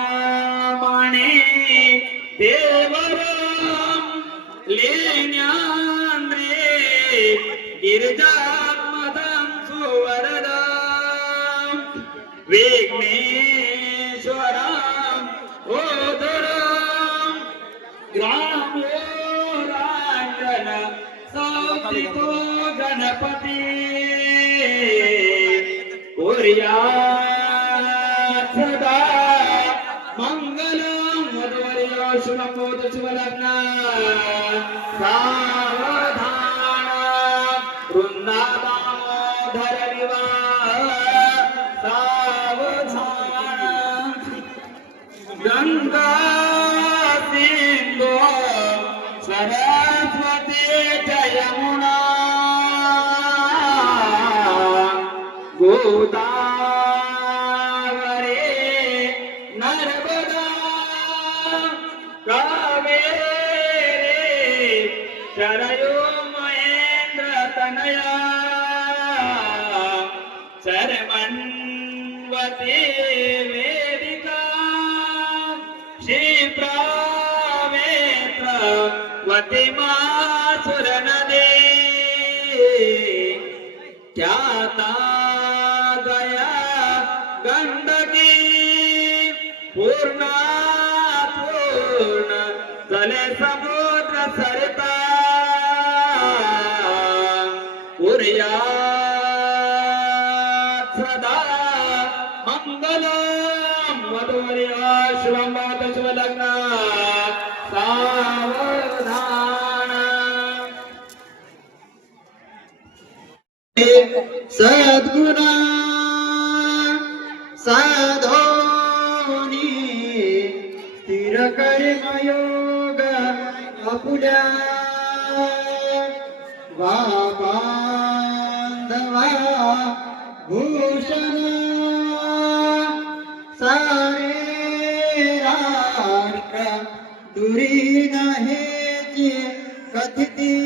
ಚಿಂತಾಮಣಿ ದೇವರ ಲೇನ್ಯಾಂದ್ರೆ ಗಿರಿಜಾತ್ಮದಂ ಸುವರದ ವಿಘ್ನೇಶ್ವರ ಓದರ ಗ್ರಾಮೋರಾಂಗನ ಸಾತ್ವಿಕೋ ಗಣಪತಿ गणपती कुर्यात् सदा मङ्गलं मधुवर्य शुभमोद शुभलग्न सावधान गोदावरी नर्मदा कावेरी शरयो महेंद्र तनया शर्मन्वती वेदिका क्षिप्रावेत्र वतिमासुरनदे। ख्याता गया पूर्ण पूर्ण. जले समुद्र सरता. उर्यात् सदा. मंगल मधुर्या शुभमात शुभलग्न सावा अपुल्या वा बांधवा भूषण. सारे राष्ट्र दुरी नाही कथिती.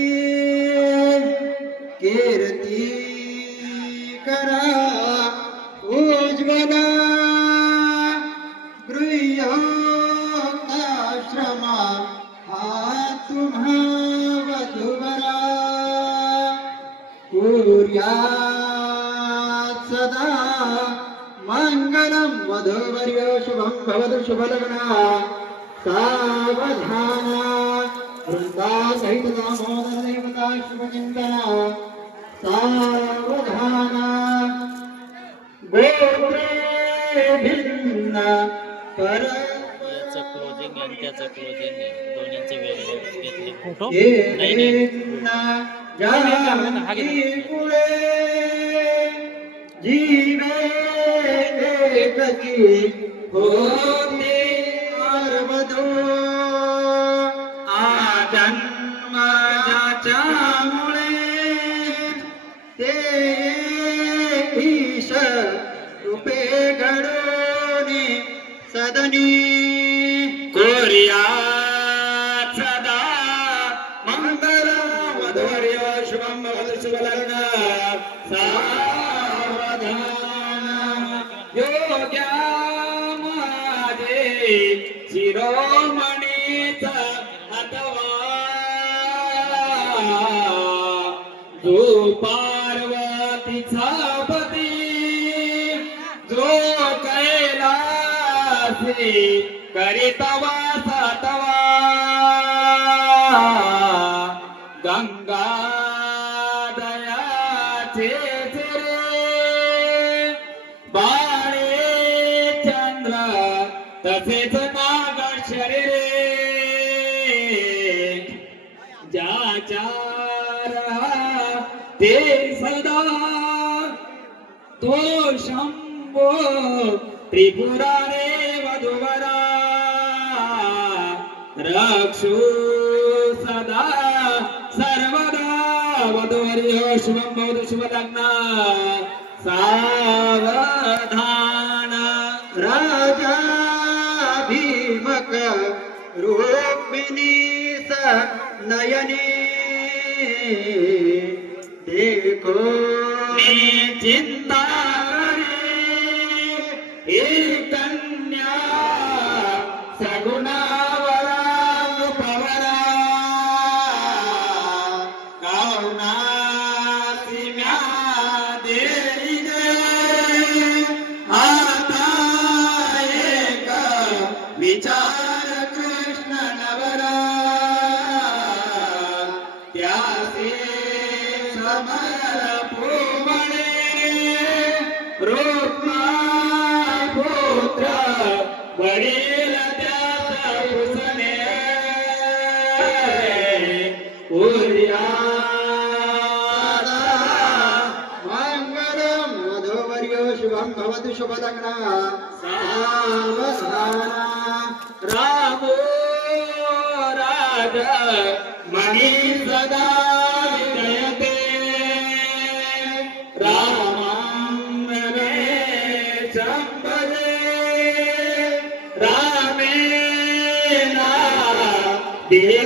कीर्ती करा. कुर्यात् सदा मङ्गलं वधूवर्य शुभं भवतु शुभलग्ना। सावधान वृन्दासहित दामोदर शुभचिन्तना। सावधान गोत्रे भिन्न पर आणि त्याचं क्लोजिंग दोन्हीचे वेगळे घेतले. फोटो जीवे एकची होते अर्वधो आजन्माच्यामुळे ते ईश रूपे घडोनी सदनी कोरिया सदा मंगल मधुर्य शुभम भवतु शुभलग्न सावधान। योग्या माझे शिरोमणीचा अथवा जो पार्वतीचा पती जो कैलासी करीतवा सातवा. गंगा दयाचे रे बाळे चंद्र तसेच नागड शरीरे. ज्याचार ते सदा तो शंभो त्रिपुरारे वधुवरा. रक्षो सदा सर्वदा वधुवर्य शुभं भवतु शुभलग्न। सावधान राजा भीमक रूपिणी स नयने देखो चिंता भवतु शुभलग्ना सावधाना रामो राज मणि सदा विजयते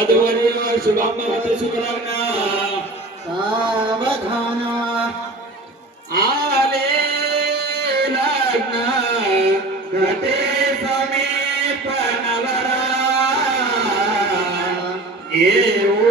मङ्गलम् शुभम भवतु शुभलग्ना सावधान. आले लग्न. घटे समीप नवरा येऊ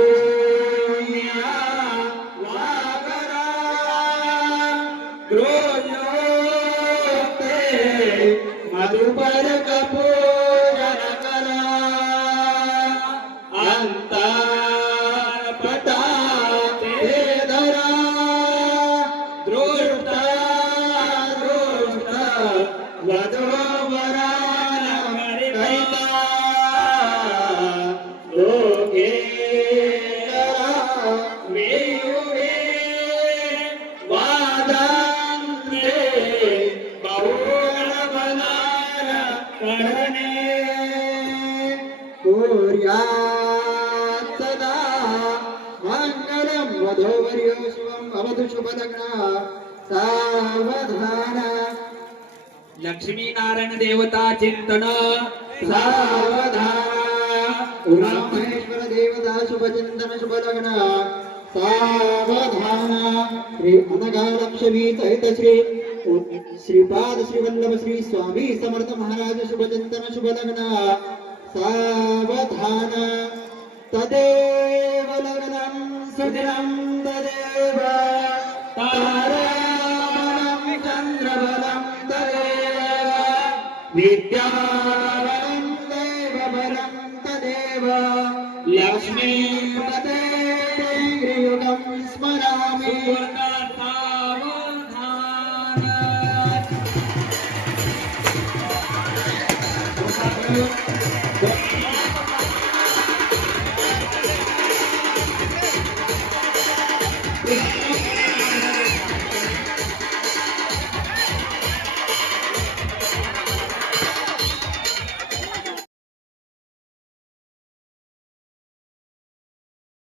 कुर्यात् सदा मङ्गलं वधूवर्यो सावधान। लक्ष्मी नारायण देवता चिंतन सावधान। महेश्वर देवता शुभचिंतन शुभलग्न। सावधान। श्री अनघालक्ष्मी सहित श्री श्रीपाद श्री वल्लभ श्री स्वामी समर्थ महाराज शुभचिंतन शुभलग्न। सावधान। तदेव लग्नं सुदिनं तदेव। तारामणं चन्द्रबलं तदेव। विद्याबलं देवबलं तदेव। लक्ष्मीपते गृयुगं स्मरामि।